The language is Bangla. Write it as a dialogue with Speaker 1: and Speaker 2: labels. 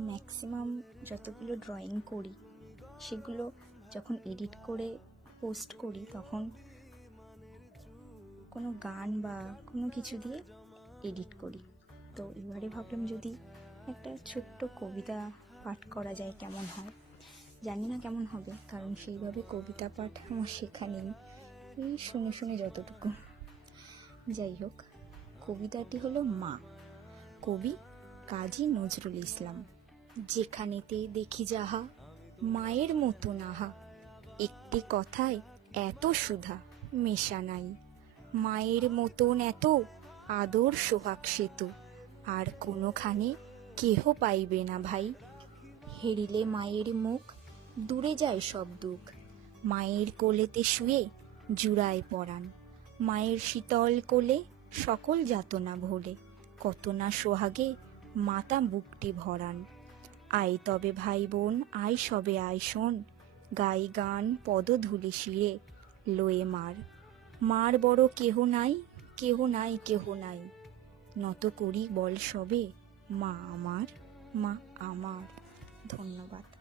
Speaker 1: ম্যাক্সিমাম যতগুলো ড্রয়িং করি, সেগুলো যখন এডিট করে, পোস্ট করি, তখন কোনো গান বা কোনো কিছু দিয়ে এডিট করি। তো এবারে ভাবলাম যদি একটা ছোট্ট কবিতা পাঠ করা যায় কেমন হয়? জানি না কেমন হবে, কারণ সেইভাবে কবিতা পাঠ আমার শেখা নেই। এই শুনে শুনে যতটুকু। যাই হোক, কবিতাটি হলো মা। কবি কাজী নজরুল ইসলাম। যেখানেতে দেখি যাহা, মায়ের মতো নাহা। একটি কথায় এত সুধা মেশা নাই। মায়ের মতন এত আদর সোহাগ সেতু, আর কোনোখানে কেহ পাইবে না ভাই। হেরিলে মায়ের মুখ, দূরে যায় সব দুঃখ। মায়ের কোলেতে শুয়ে জুড়ায় পরাণ। মায়ের শীতল কোলে সকল যাতনা ভোলে। কত না সোহাগে মাতা বুকটি ভরান আয় তবে ভাই বোন আয় সবে আয় শোন। গাই গান পদধূলি শিরে, লোয়ে মার। মার বড় কেহ নাই কেহ নাই কেহ নাই। নত করি বল সবে, মা আমার মা আমার। ধন্যবাদ।